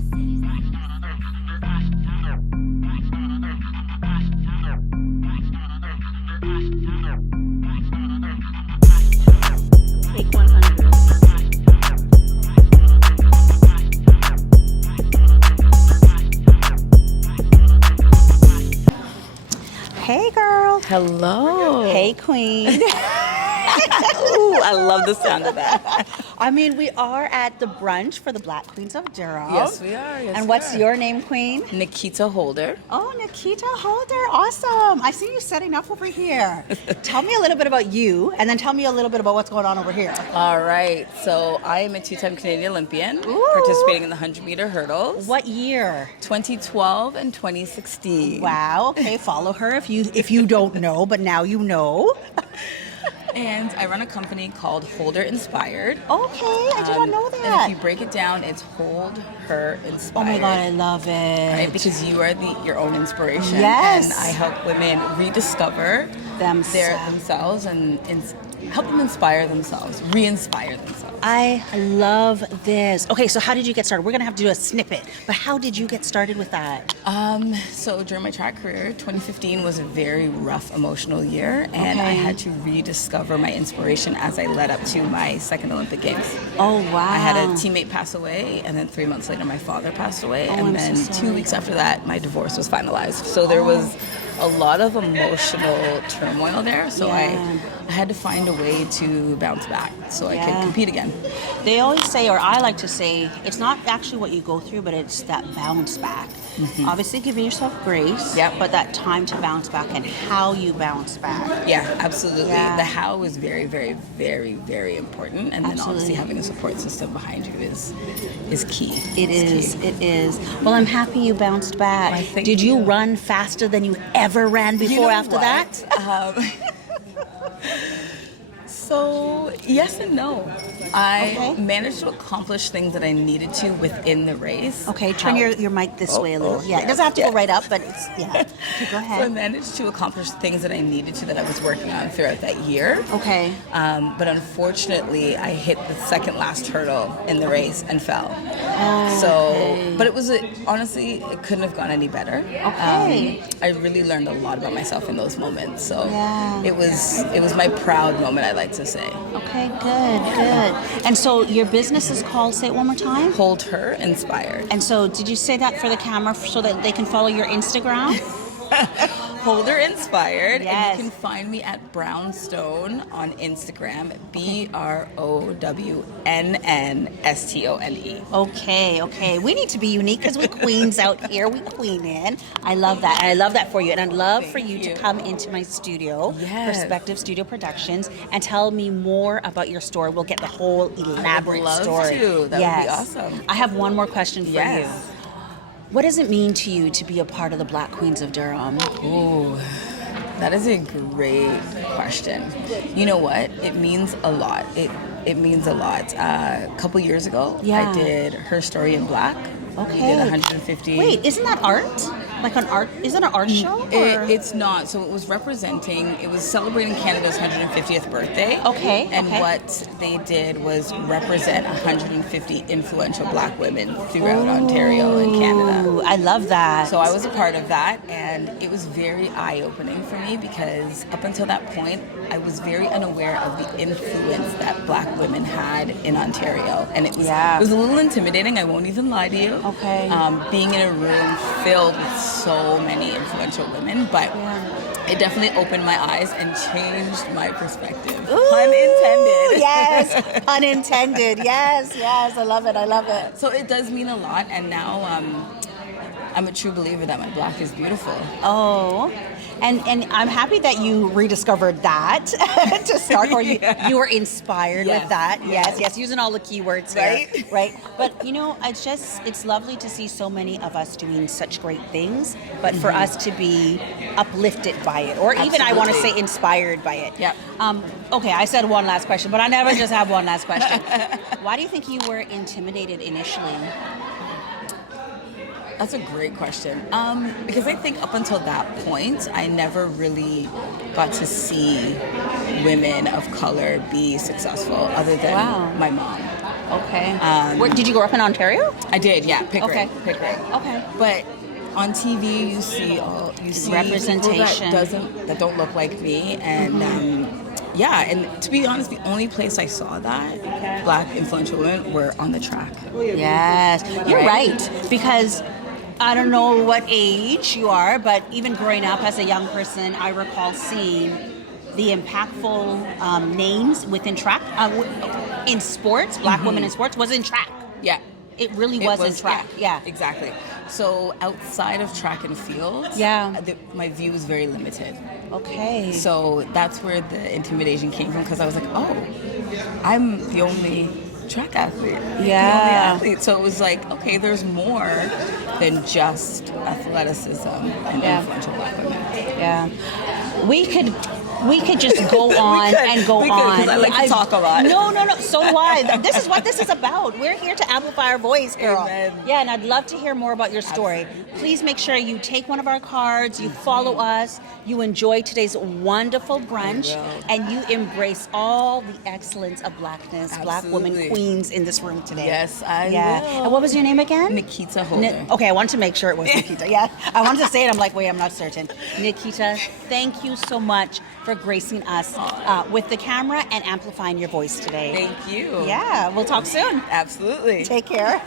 Take 100. Hey, girl. Hello. Hey, queen. Ooh, I love the sound of that. I mean, we are at the brunch for the Black Queens of Durham. Yes, we are. Yes, And we what's are. your name, queen? Nikita Holder. Oh, Nikita Holder. Awesome. I see you setting up over here. Tell me a little bit about you, and then tell me a little bit about what's going on over here. All right. So I am a two-time Canadian Olympian, Ooh. participating in the 100-meter hurdles. What year? 2012 and 2016. Wow. Okay, follow her if you don't know, but now you know. And I run a company called Holder Inspired. Okay, I did not know And that. if you break it down, it's Hold Her Inspired. Oh my God, I love it. Right? Because you are your own inspiration. Yes. And I help women rediscover themselves and help them inspire themselves, re-inspire themselves. I love this. Okay, so how did you get started? We're gonna have to do a snippet, but how did you get started with that? So during my track career, 2015 was a very rough, emotional year, and I had to rediscover my inspiration as I led up to my second Olympic Games. Oh, wow. I had a teammate pass away, and then 3 months later, my father passed away, and I'm then so 2 weeks after that, my divorce was finalized. So there was a lot of emotional turmoil there. So I had to find a way to bounce back so I could compete again. They always say, or I like to say, it's not actually what you go through, but it's that bounce back. Mm-hmm. Obviously giving yourself grace, but that time to bounce back and how you bounce back. Yeah, absolutely. Yeah. The how is very, very, very, very important. And then obviously having a support system behind you is key. It is. Well, I'm happy you bounced back. Well, Did you run faster than you ever ran before after that? So, yes and no. I managed to accomplish things that I needed to within the race. Okay, turn your mic this way a little. It doesn't have to go right up, but it's, Okay, go ahead. So I managed to accomplish things that I needed to that I was working on throughout that year. Okay. But unfortunately, I hit the second last hurdle in the race and fell. But it was, honestly, it couldn't have gone any better. Okay. I really learned a lot about myself in those moments. So it was my proud moment, I like to say. Okay, good. And so your business is called, say it one more time? Hold Her Inspired. And so did you say that for the camera so that they can follow your Instagram? Holder Inspired, yes. And you can find me at Brownstone on Instagram, BROWNNSTONE. Okay. We need to be unique because we queens out here. We queen in. I love that. And I love that for you. And I'd love for you to come into my studio, Perspective Studio Productions, and tell me more about your store. We'll get the whole elaborate story. That would be awesome. I have one more question for you. What does it mean to you to be a part of the Black Queens of Durham? Ooh, that is a great question. You know what? It means a lot. It means a lot. A couple years ago, I did Her Story in Black. Okay. We did 150. Wait, isn't that art? Like an art? Is it an art show? It's not. So it was celebrating Canada's 150th birthday. Okay. And what they did was represent 150 influential Black women throughout Ontario and Canada. I love that. So I was a part of that, and it was very eye-opening for me because up until that point, I was very unaware of the influence that Black women had in Ontario, and it was a little intimidating. I won't even lie to you. Okay. Being in a room filled with so many influential women, but it definitely opened my eyes and changed my perspective. Pun intended. Yes, pun intended. Yes, I love it. So it does mean a lot, and now I'm a true believer that my Black is beautiful. Oh. And I'm happy that you rediscovered that to start, or you were inspired with that. Yes, using all the keywords here, right? But it's lovely to see so many of us doing such great things, but for us to be uplifted by it, or even I want to say inspired by it. Yep. Okay, I said one last question, but I never just have one last question. Why do you think you were intimidated initially? That's a great question. Because I think up until that point, I never really got to see women of color be successful other than my mom. Okay. Where, did you grow up in Ontario? I did, yeah. Pickering. Okay. Okay. But on TV, you see representation people that don't look like me, and and to be honest, the only place I saw that Black influential women were on the track. Yes, you're right, because I don't know what age you are, but even growing up as a young person, I recall seeing the impactful names within track in sports. Black women in sports was in track. Yeah. It really was in track. Yeah. Exactly. So outside of track and field, my view was very limited. Okay. So that's where the intimidation came from, because I was like, oh, I'm the only track athlete. Yeah. The only athlete. So it was like, okay, there's more than just athleticism and influential Black women. Yeah. We could just go on and go on. Because I like to talk a lot. No. So do I. This is what this is about. We're here to amplify our voice, girl. Amen. Yeah, and I'd love to hear more about your story. Absolutely. Please make sure you take one of our cards, you follow us, you enjoy today's wonderful brunch, and you embrace all the excellence of Blackness, Black women queens in this room today. Yes, I will. And what was your name again? Nikita Holder. Okay, I wanted to make sure it was Nikita. Yeah, I wanted to say it. I'm like, wait, I'm not certain. Nikita, thank you so much for gracing us with the camera and amplifying your voice today. Thank you. Yeah, we'll talk soon. Absolutely. Take care.